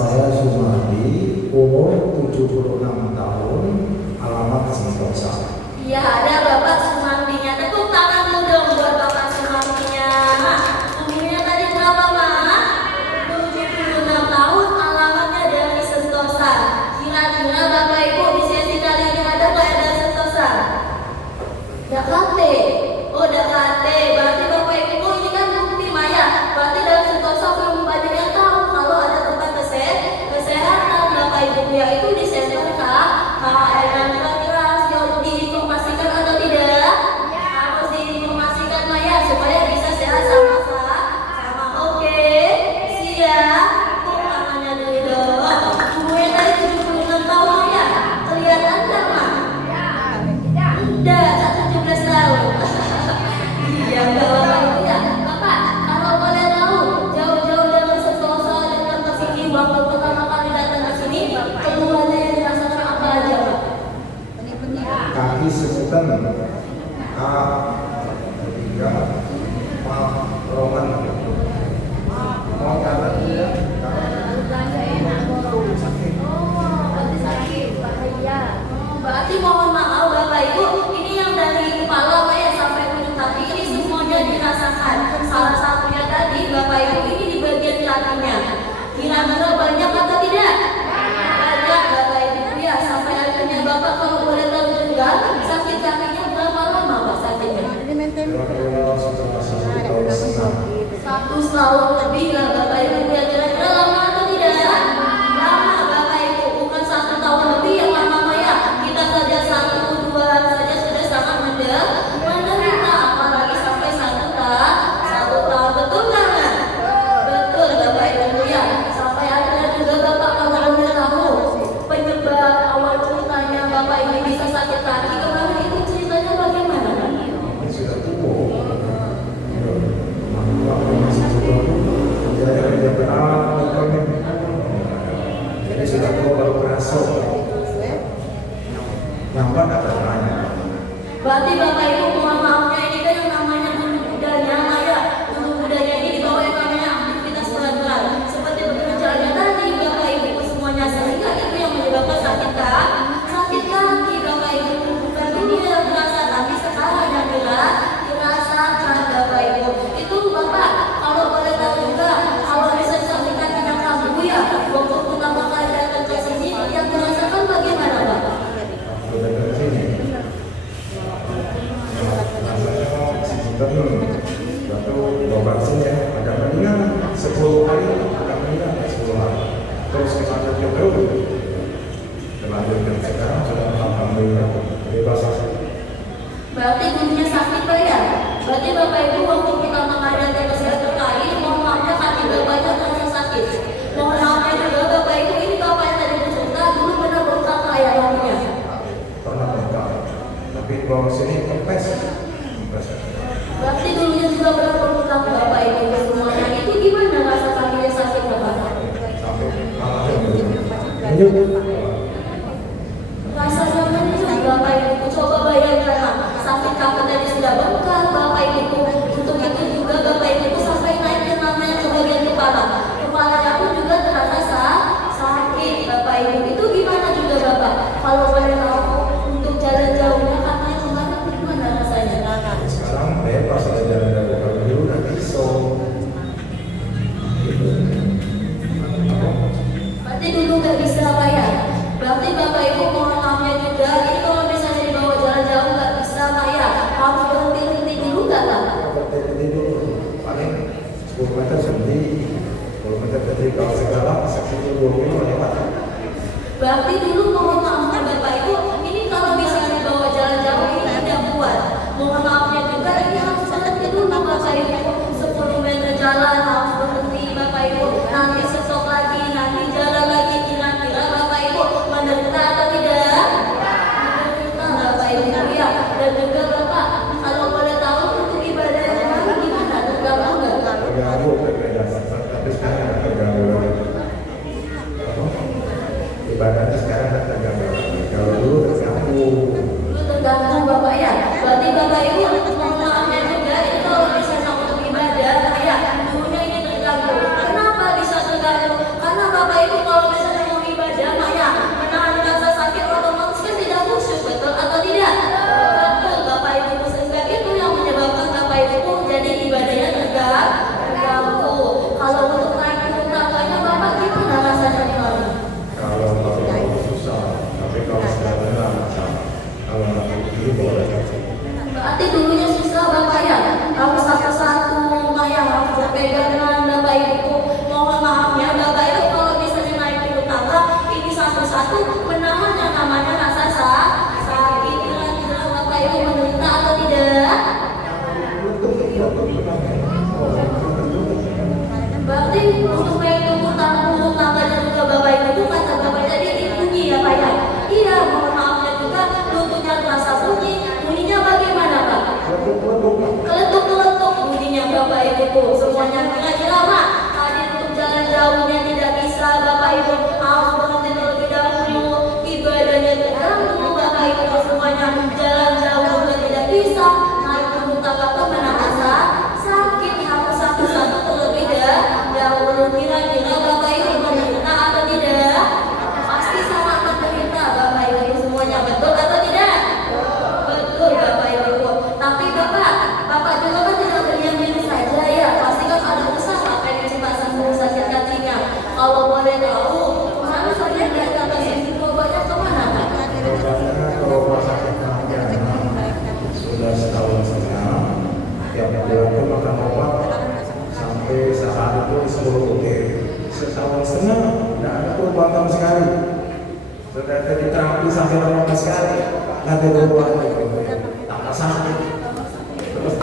saya Sumardi, umur 76 tahun, alamat Sentosa. Iya, ada Bapak Sumardinya. Tepuk tangan dong buat Bapak Sumardinya. Umurnya tadi berapa, Mak? 76 tahun, alamatnya dari Sentosa. Kira-kira Bapak Ibu di sesi kali ini ada nggak yang dari Sentosa? Dakate. Oh, Dakate. Berarti Bapak Ibu ini kan bukti Maya. Berarti dari Sentosa belum banyak yang tahu kalau ada tempat kesehatan Bapak Ibu, yaitu di center KHL. Kira-kira jauh diinformasikan atau tidak? Harus diinformasikan Maya supaya bisa sehat sama-sama. Oke, siap. Tepuk tangannya dulu dong. Umurnya tadi 76 tahun Maya. Kelihatan nggak, Mak? Tidak, 17 tahun. Iya, nggak apa-apa ya. Bapak, kalau boleh tahu, jauh-jauh dari Sentosa datang ke sini, waktu pertama kali datang ke sini, keluhannya yang dirasakan apa aja, Pak? Kaki sebutan ketiga roman mau kanan dia Berarti sakit, bahaya. Berarti mohon maaf Bapak Ibu, ini yang dari kepala Maya sampai ujung kaki ini semuanya dirasakan. Salah satunya tadi Bapak Ibu ini di bagian kakinya. Kira-kira banyak atau tidak? Banyak Bapak Ibu ya. Sampai akhirnya Bapak kalau boleh tahu juga sakit kakinya berapa lama Pak sakitnya? Satu tahun lebih lah Bapak Ibu ya. Kira-kira lama atau tidak? Lama Bapak Ibu, bukan 1 tahun lebih yang lama Maya. Kita saja 1-2 hari saja sudah sangat menderita, apalagi sampai 1 tahun. Betul nggak? Betul Bapak Ibu ya. Sampai akhirnya juga Bapak kalau boleh tahu penyebab awal ceritanya Bapak Ibu bisa sakit kaki kemarin itu ceritanya bagaimana? sudah tua, masih tua, dia berat, jadi sudah tua baru merasuk, nampak ada tanya. Berarti Bapak Ibu mohon maafnya ini kan yang namanya bulu budanya Maya. Bulu budanya ini dibawa yang namanya aktivitas berat-berat seperti pekerjaannya tadi Bapak Ibu semuanya, sehingga itu yang menyebabkan sakit kaki Bapak Ibu. Bukan ini yang dirasa, tapi sekarang yang dirasakan Bapak Ibu. Itu Bapak kalau boleh tahu juga, kalau bisa disampaikan dengan kamu ya, waktu pertama kali datang ke sini yang dirasakan bagaimana Bapak? Sudah dari sini. Satu operasi ya, agak mendingan 10 hari, agak mendingan 10 hari. Terus kesannya juga lanjutkan sekarang sudah alhamdulillah bebas. Berarti dulunya sakit Pak ya? Berarti Bapak Ibu waktu pertama kali datang ke sini terkait, mohon maafnya kaki Bapaknya terasa sakit. Mohon maafnya juga Bapak Ibu, ini Bapak yang tadi bercerita dulu benar bengkak kayak lalunya. Pernah bengkak, tapi kalau sini kempes. Berarti dulunya juga benar bengkak Bapak Ibu semuanya. Itu gimana rasa kakinya sakit Bapak? Sampai malah menyut. Rasanya menyut Bapak Ibu. Coba bayangkan Pak, sakit kaki tadi sudah bengkak Bapak Ibu. Untuk itu juga Bapak Ibu sampai naik ke namanya ke bagian kepala. Kepalanya pun juga terasa sakit Bapak Ibu. Itu gimana juga Bapak? Kalau boleh tahu untuk jalan jauhnya kakinya kemana gimana rasanya? Sekarang bebas ada jalan dari dulu udah bisa. Berarti dulu nggak bisa Pak ya? Berarti Bapak Ibu mohon maafnya juga, ini kalau misalnya dibawa jalan jauh nggak bisa Pak ya? Harus berhenti dulu nggak Pak? Berhenti dulu, paling 10 meter sendiri, 10 meter berhenti kalau segala seksi 20 lewat. Berarti dulu mohon maafnya Bapak Ibu, ini kalau misalnya dibawa jalan jauh ini tidak kuat. Mohon maafnya juga, ini harus berhenti dulu Bapak Ibu. 10 meter jalan harus berhenti Bapak Ibu. Nanti stop lagi, nanti jalan lagi. Kira-kira Bapak Ibu menderita atau tidak? Menderita Bapak Ibu ya. Dan juga Bapak, kalau boleh tahu untuk ibadah yang kemarin gimana? Tergabung nggak? Terganggu, tapi sekarang nggak terganggu lagi. Ibadahnya sekarang nggak terganggu lagi. semuanya. Kira-kira mak hadir untuk jalan jauhnya tidak bisa, Bapak Ibu harus berhenti terlebih dahulu, ibadahnya terganggu, Bapak Ibu semuanya. Jalan jauh juga tidak bisa, naik gunung takut menangasa sakit, harus satu-satu terlebih dahulu. Kira-kira Bapak Ibu menderita atau tidak? Pasti sangat menderita Bapak Ibu semuanya, betul atau tidak? Betul Bapak Ibu. Tapi Bapak juga kan tidak berdiam diri saja ya. Pasti kan ada usaha pengen cepat sembuh sakit kakinya. Kalau boleh tahu, kemana saja dari kata sini obatnya kemana Pak? Obatnya ke rumah sakit Narayana sudah setahun setengah. Tiap bulan itu makan obat sampai saat itu 10 butir. Setahun setengah tidak ada perubahan sama sekali. Sudah jadi terapi sampai lama sekali, nggak ada perubahan lagi. Tambah sakit. Terus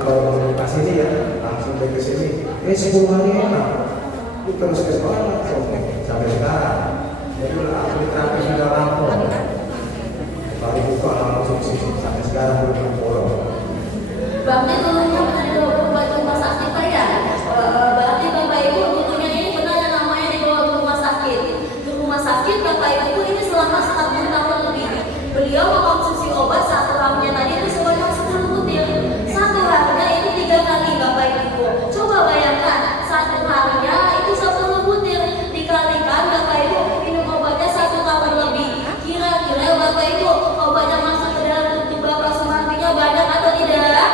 kalau kasih ini ya langsung ke sini. 10 hari enak. Itu terus ke sekolah sampai sekarang. Jadi aku terapi sudah lama. Kali buka langsung sini sampai sekarang belum pulang. Berarti dulunya pernah dibawa ke rumah sakit Pak ya? Berarti Bapak Ibu dulunya ini pernah yang namanya dibawa ke rumah sakit. Di rumah sakit Bapak Ibu ini selama 40 tahun lebih. Beliau mengkonsumsi obat satu harinya tadi itu sebanyak 10 butir. Satu harinya itu 3 kali Bapak Ibu. Coba bayangkan satu harinya itu 10 butir dikalikan Bapak Ibu minum obatnya 1 tahun lebih. Kira-kira Bapak Ibu obatnya masuk ke dalam tubuh Bapak Sumartinya banyak atau tidak?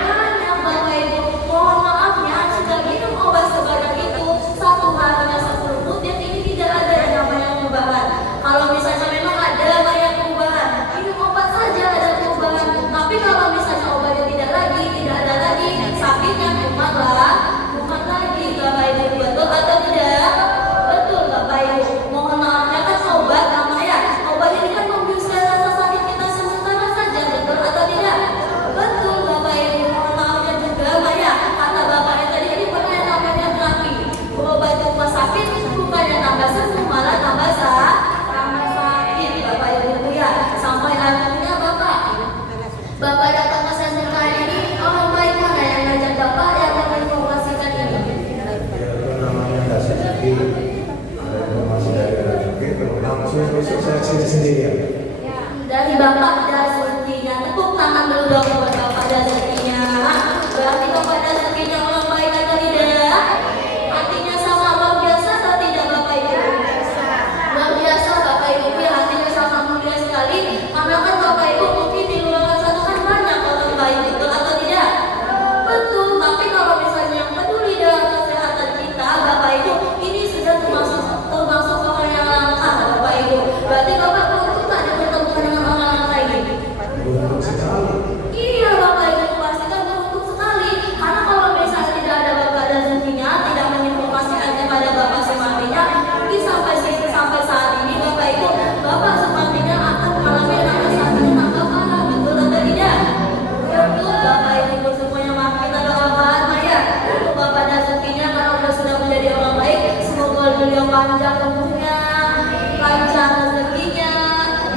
Banyak Bapak Ibu. Mohon maafnya sudah minum obat sebanyak itu satu harinya 10 butir ini tidak ada yang namanya perubahan. Kalau misalnya memang ada banyak perubahan, minum obat saja ada perubahan. Tapi kalau misalnya obatnya tidak ada lagi, sakitnya kumat lagi Bapak Ibu. Betul atau tidak? Betul Bapak Ibu. Mohon maafnya kan obat namanya. Obat ini kan membiuskan rasa sakit kita sementara saja, betul atau tidak? Betul Bapak Ibu. Mohon maafnya juga Pak ya. Kata Bapaknya tadi ini pernah yang namanya terapi. Berobat di rumah sakit bukannya tambah sembuh malah tambah sakit Bapak Ibu ya. Sampai akhirnya Bapak datang ke center kali ini, orang baik mana yang ngajak Bapak yang menginformasikan ini? Ya itu namanya nggak sedikit. Ada informasi dari sedikit, langsung besok saya sendiri ya. Dari Bapak Dasukinya, tepuk tangan dulu dong buat Bapak Dasukinya. Berarti Bapak Dasukinya orang baik atau tidak? Hatinya sama luar biasa atau tidak Bapak Ibu? Luar biasa Bapak Ibu ya, hatinya sangat mulia sekali. Karena kan Bapak Ibu mungkin di luar sana kan banyak orang baik, betul atau tidak? Betul, tapi kalau misalnya yang peduli dengan kesehatan kita Bapak Ibu, ini sudah termasuk orang yang langka Bapak Ibu. Berarti Bapak beruntung tak ada bertemu dengan orang-orang lain ini? Beruntung sekali. Iya Bapak Ibu, pasti kan beruntung sekali. Karena kalau misalnya tidak ada Bapak dan Zentinya, tidak menginformasikan kepada Bapak Sumartinya, mungkin sampai saat ini Bapak Ibu, Bapak Sumartinya akan mengalami rasa sakitnya tambah parah, betul atau tidak? Betul Bapak Ibu semuanya, maka kita doakan ya untuk Bapak dan Zentinya karena sudah menjadi orang baik. Semoga beliau panjang umurnya, panjang rezekinya,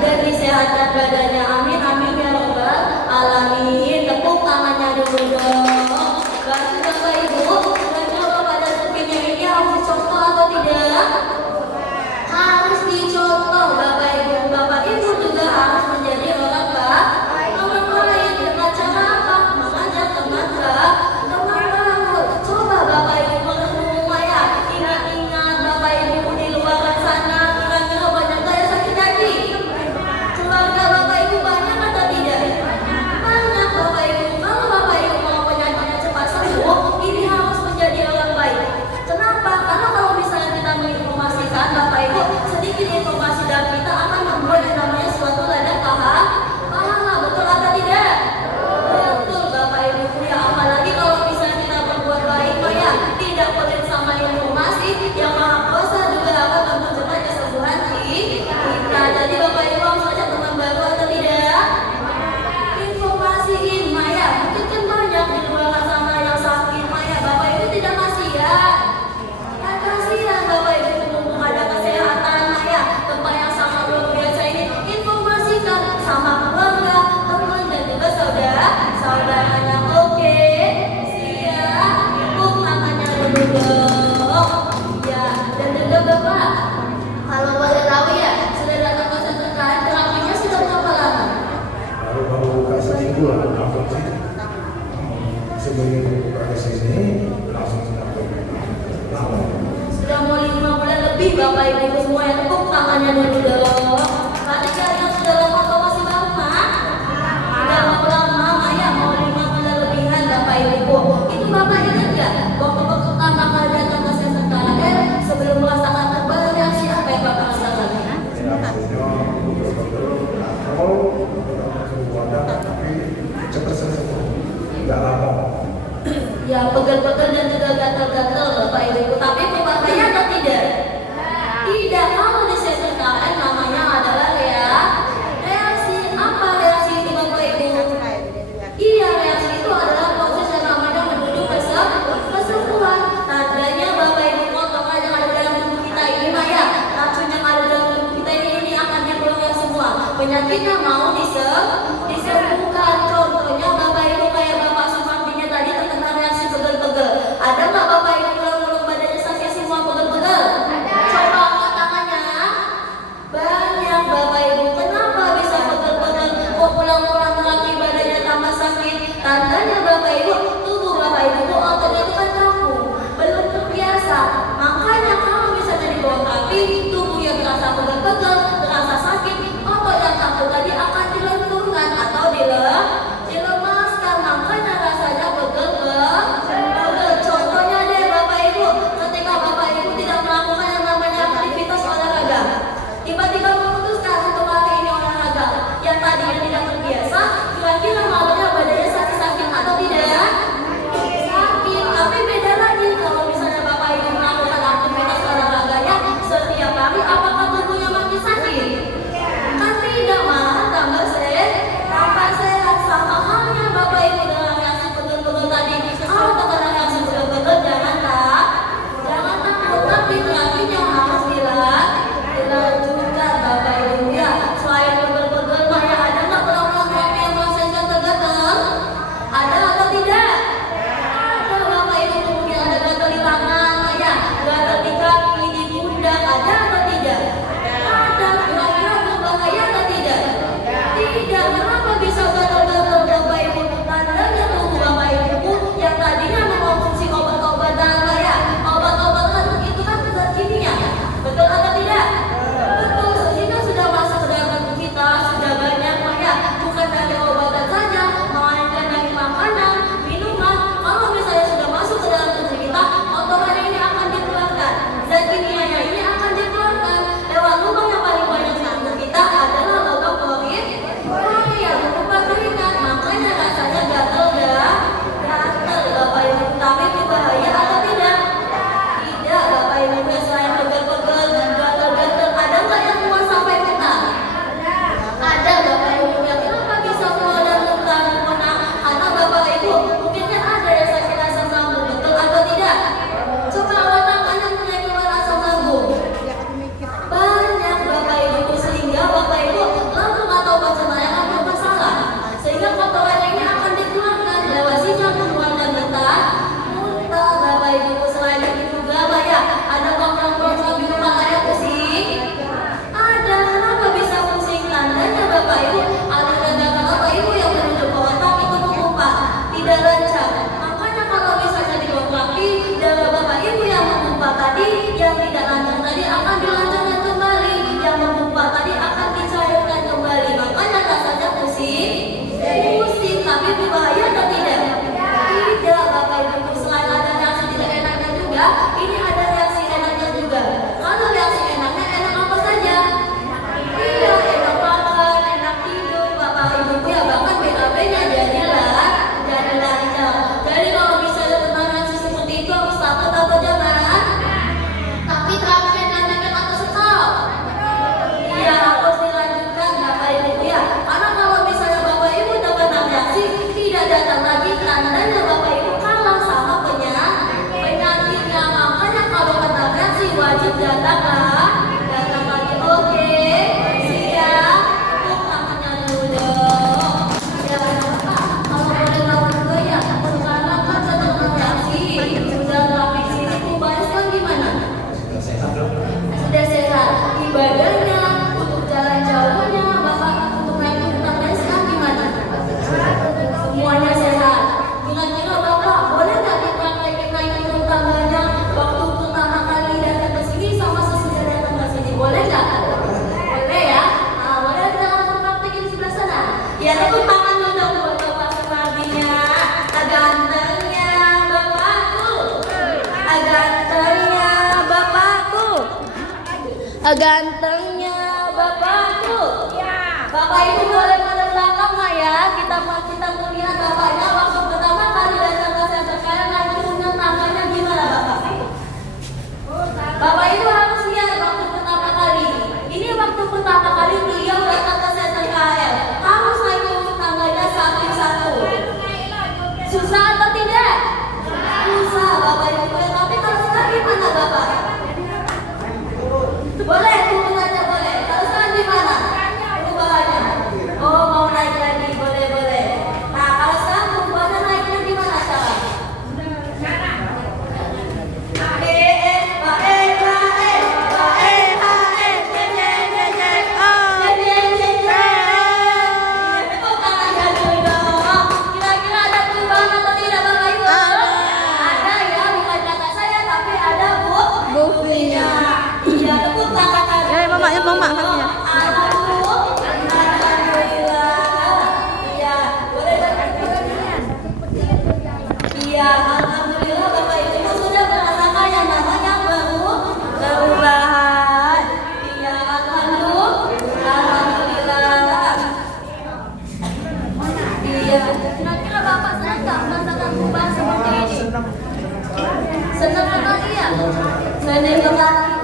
dan disehatkan badannya. Amin amin ya Rabbal alamin. Tepuk tangannya dulu dong. Berarti Bapak Ibu, kalau pada rezekinya ini harus dicontoh atau tidak? Harus dicontoh Bapak Ibu. Bapak Ibu juga harus menjadi orang baik. Dengan cara apa? Mengajak teman baru. Coba Bapak Ibu merenung ya. Ingat-ingat Bapak Ibu di luar sana kira-kira banyak yang sakit kaki. Keluarga Bapak Bapak Ibu semua yang tepuk tangannya dulu dong. Perhatikan yang sudah lama atau masih baru mah? Sudah lama Maya mau 5 bulan lebihan Bapak Ibu. Itu Bapak ingat gak? Waktu pertama kali datang ke Center KR sebelum merasakan kembali reaksi apa yang Bapak rasakan? Reaksinya betul-betul gatal, kekuatan tapi cepat sembuh, nggak lama. Ya pegel-pegel dan juga gatal-gatal Bapak Ibu. Tapi berbahaya atau tidak? Tidak. Kalau di Center KR namanya adalah reaksi. Apa reaksi itu Bapak Ibu? Iya, reaksi itu adalah proses yang namanya menuju kesembuhan. Tandanya Bapak Ibu potongan yang ada dalam tubuh kita ini Maya, racun yang ada dalam tubuh kita ini akan dikeluarkan semua. Penyakitnya mau disembuhkan. Contohnya Bapak Ibu kayak Bapak Sumartinya tadi terkena reaksi pegel-pegel. Ada nggak Bapak Ibu kalau badannya sakit semua pegel-pegel? Coba angkat tangannya. Banyak Bapak Ibu. Kenapa bisa pegel-pegel? Kok pulang-pulang kaki badannya tambah sakit? Tandanya Bapak Ibu, tubuh Bapak Ibu itu ototnya itu kan kaku, belum terbiasa. Makanya kalau misalnya di bawah kaki, tubuh yang terasa pegel-pegel, terasa sakit, otot yang kaku tadi akan Gantengnya bapakku. Bapak Ibu boleh pada belakang nggak ya? Kita melihat bapaknya waktu pertama kali datang ke center kaya naik turunnya tangannya gimana bapak? Bapak Ibu harus lihat waktu pertama kali. Ini waktu pertama kali beliau datang ke center KL. Harus naik turun tangganya satu-satu. Susah atau tidak? Susah Bapak Ibu. Tapi kalau sekarang gimana Bapak? Boleh turun aja boleh. Kalau sekarang gimana? Perubahannya? Oh mau naik lagi boleh. Nah kalau sekarang perubahannya naiknya gimana cara? Kira-kira ada perubahan atau tidak Bapak Ibu? Ada ya, bukan kata saya tapi ada buktinya. Iya, tepuk tangan. Ya, mama haknya. Iya, alhamdulillah Bapak Ibu sudah merasakan yang namanya perubahan. Iya, alhamdulillah. Iya, kira-kira Bapak senang nggak merasakan perubahan seperti ini? Senang sekali ya? Senang sekali.